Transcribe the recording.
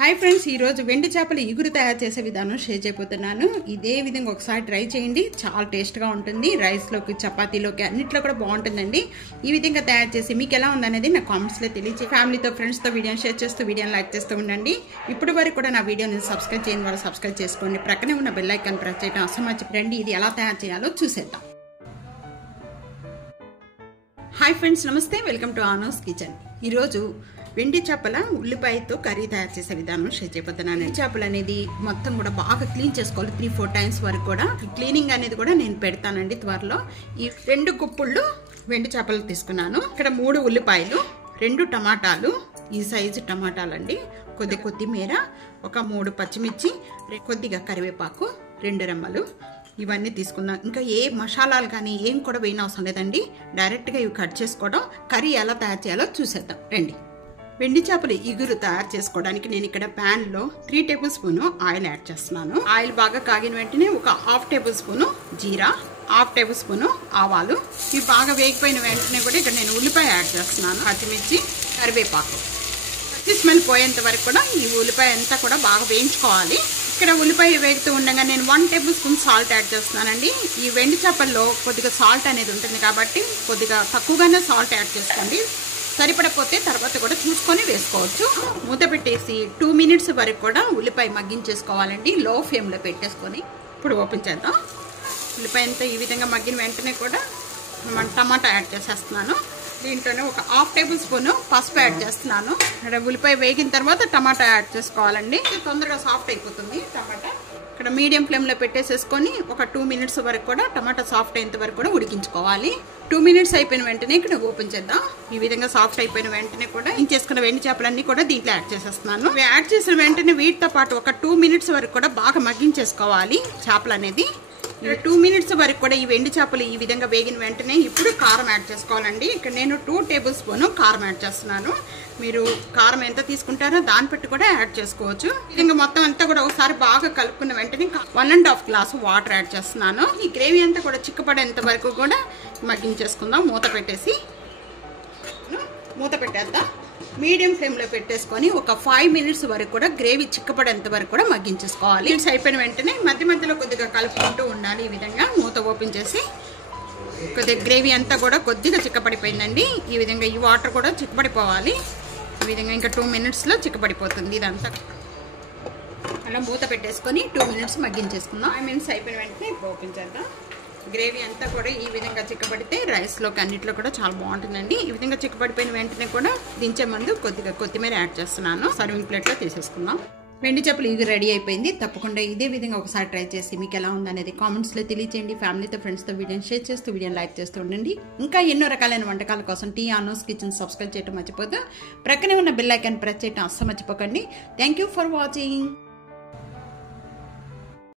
Hi friends, ఈ రోజు వెండి చేపల ఇగురు తయారు చేసే విధానం షేర్ చేయబోతున్నాను. ఇదే విధంగా ఒకసారి ట్రై చేయండి. చాలా టేస్ట్గా ఉంటుంది. రైస్లోకి, చపాతీలోకి అన్నిట్లో కూడా బాగుంటుందండి. ఈ విధంగా తయారు చేసి మీకు ఎలా ఉందనేది నా కామెంట్స్లో తెలియజేయండి. ఫ్యామిలీతో, ఫ్రెండ్స్తో వీడియోని షేర్ చేస్తూ వీడియోని లైక్ చేస్తూ ఉండండి. ఇప్పటి వరకు కూడా నా వీడియోని సబ్స్క్రైబ్ చేయని వాళ్ళు సబ్స్క్రైబ్ చేసుకోండి. ప్రక్కనే ఉన్న బెల్ ఐకాన్ ప్రెస్ చేయడం అసలు మర్చిపోండి. ఇది ఎలా తయారు చేయాలో చూసేద్దాం. హాయ్ ఫ్రెండ్స్, నమస్తే. వెల్కమ్ టు ఆనోస్ కిచెన్. ఈరోజు వెండి చేపల ఉల్లిపాయతో కర్రీ తయారు చేసే విధానం షేర్ చేయబోతున్నాను. చేపలు అనేది మొత్తం కూడా బాగా క్లీన్ చేసుకోవాలి. 3-4 టైమ్స్ వరకు కూడా క్లీనింగ్ అనేది కూడా నేను పెడతానండి త్వరలో. ఈ 2 గుప్పుళ్ళు వెండి చేపలు తీసుకున్నాను. ఇక్కడ 3 ఉల్లిపాయలు, 2 టమాటాలు, ఈ సైజు టమాటాలండి, కొద్ది కొత్తిమీర, ఒక 3 పచ్చిమిర్చి, కొద్దిగా కరివేపాకు, 2 రెమ్మలు, ఇవన్నీ తీసుకుందాం. ఇంకా ఏ మసాలాలు కానీ ఏం కూడా వేయని అవసరం లేదండి. డైరెక్ట్గా ఇవి కట్ చేసుకోవడం. కర్రీ ఎలా తయారు చేయాలో చూసేద్దాం రండి. వెండి చేపలు ఇగురు తయారు చేసుకోవడానికి నేను ఇక్కడ ప్యాన్ లో 3 టేబుల్ స్పూన్ ఆయిల్ యాడ్ చేస్తున్నాను. ఆయిల్ బాగా కాగిన వెంటనే ఒక 1/2 టేబుల్ స్పూన్ జీరా, 1/2 టేబుల్ స్పూన్ ఆవాలు, ఇవి బాగా వేగిపోయిన వెంటనే కూడా ఇక్కడ నేను ఉల్లిపాయ యాడ్ చేస్తున్నాను. పచ్చిమిర్చి, కరివేపాకు, పచ్చి స్మెల్ పోయేంత వరకు కూడా ఈ ఉల్లిపాయ అంతా కూడా బాగా వేయించుకోవాలి. ఇక్కడ ఉల్లిపాయ వేగుతూ ఉండగా నేను 1 టేబుల్ స్పూన్ సాల్ట్ యాడ్ చేస్తున్నానండి. ఈ వెండి చేపల్లో కొద్దిగా సాల్ట్ అనేది ఉంటుంది కాబట్టి కొద్దిగా తక్కువగానే సాల్ట్ యాడ్ చేసుకోండి. సరిపడపోతే తర్వాత కూడా చూసుకొని వేసుకోవచ్చు. మూత పెట్టేసి 2 మినిట్స్ వరకు కూడా ఉల్లిపాయ మగ్గించేసుకోవాలండి, లో ఫ్లేమ్లో పెట్టేసుకొని. ఇప్పుడు ఓపెన్ చేద్దాం. ఉల్లిపాయ అంతా ఈ విధంగా మగ్గిన వెంటనే కూడా టమాటా యాడ్ చేసేస్తున్నాను. దీంట్లోనే ఒక 1/2 టేబుల్ స్పూన్ పసుపు యాడ్ చేస్తున్నాను. ఇక్కడ ఉల్లిపాయ వేగిన తర్వాత టమాటా యాడ్ చేసుకోవాలండి, తొందరగా సాఫ్ట్ అయిపోతుంది టమాటా. ఇక్కడ మీడియం ఫ్లేమ్లో పెట్టేసేసుకొని ఒక 2 మినిట్స్ వరకు కూడా టమాటా సాఫ్ట్ అయ్యేంత వరకు కూడా ఉడికించుకోవాలి. 2 మినిట్స్ అయిపోయిన వెంటనే ఇక్కడ ఓపెన్ చేద్దాం. ఈ విధంగా సాఫ్ట్ అయిపోయిన వెంటనే కూడా ఇంచేసుకున్న వెండి చేపలన్నీ కూడా దీంట్లో యాడ్ చేసేస్తున్నాను. యాడ్ చేసిన వెంటనే వీటితో పాటు ఒక 2 మినిట్స్ వరకు కూడా బాగా మగ్గించేసుకోవాలి చేపలు అనేది. 2 మినిట్స్ వరకు కూడా ఈ వెండి చేపలు ఈ విధంగా వేగిన వెంటనే ఇప్పుడు కారం యాడ్ చేసుకోవాలండి. ఇక్కడ నేను 2 టేబుల్ స్పూన్ కారం యాడ్ చేస్తున్నాను. మీరు కారం ఎంత తీసుకుంటారో దాన్ని బట్టి కూడా యాడ్ చేసుకోవచ్చు. ఇంకా మొత్తం అంతా కూడా ఒకసారి బాగా కలుపుకున్న వెంటనే 1.5 గ్లాసు వాటర్ యాడ్ చేస్తున్నాను. ఈ గ్రేవీ అంతా కూడా చిక్కపడేంత వరకు కూడా మగ్గించేసుకుందాం. మూత పెట్టేద్దాం. మీడియం ఫ్లేమ్లో పెట్టేసుకొని ఒక 5 మినిట్స్ వరకు కూడా గ్రేవీ చిక్కపడేంత వరకు కూడా మగ్గించేసుకోవాలి. మినిట్స్ అయిపోయిన వెంటనే మధ్య మధ్యలో కొద్దిగా కలుపుకుంటూ ఉండాలి. ఈ విధంగా మూత ఓపెన్ చేసి కొద్దిగా గ్రేవీ అంతా కూడా కొద్దిగా చిక్కపడిపోయిందండి. ఈ విధంగా ఈ వాటర్ కూడా చిక్కపడిపోవాలి. ఈ విధంగా ఇంకా 2 మినిట్స్లో చిక్కపడిపోతుంది ఇదంతా. అలా మూత పెట్టేసుకొని 2 మినిట్స్ మగ్గించేసుకుందాం. 5 మినిట్స్ అయిపోయిన వెంటనే ఇప్పుడు ఓపెన్ చేద్దాం. గ్రేవీ అంతా కూడా ఈ విధంగా చిక్కబడితే రైస్లోకి అన్నిట్లో కూడా చాలా బాగుంటుందండి. ఈ విధంగా చిక్కబడిపోయిన వెంటనే కూడా దించే ముందు కొద్దిగా కొత్తిమీర యాడ్ చేస్తున్నాను. సర్వింగ్ ప్లేట్లో తీసేసుకుందాం. వెండి చేపలు ఇగురు రెడీ అయిపోయింది. తప్పకుండా ఇదే విధంగా ఒకసారి ట్రై చేసి మీకు ఎలా ఉందనేది కామెంట్స్లో తెలియజేయండి. ఫ్యామిలీతో, ఫ్రెండ్స్తో వీడియోని షేర్ చేస్తూ వీడియోని లైక్ చేస్తూ ఉండండి. ఇంకా ఎన్నో రకాలైన వంటకాల కోసం టీ ఆనోస్ కిచెన్ సబ్స్క్రైబ్ చేయడం మర్చిపోతూ ప్రక్కనే ఉన్న బెల్ ఐకాన్ ప్రెస్ చేయడం అస్సలు మర్చిపోకండి. Thank you for watching.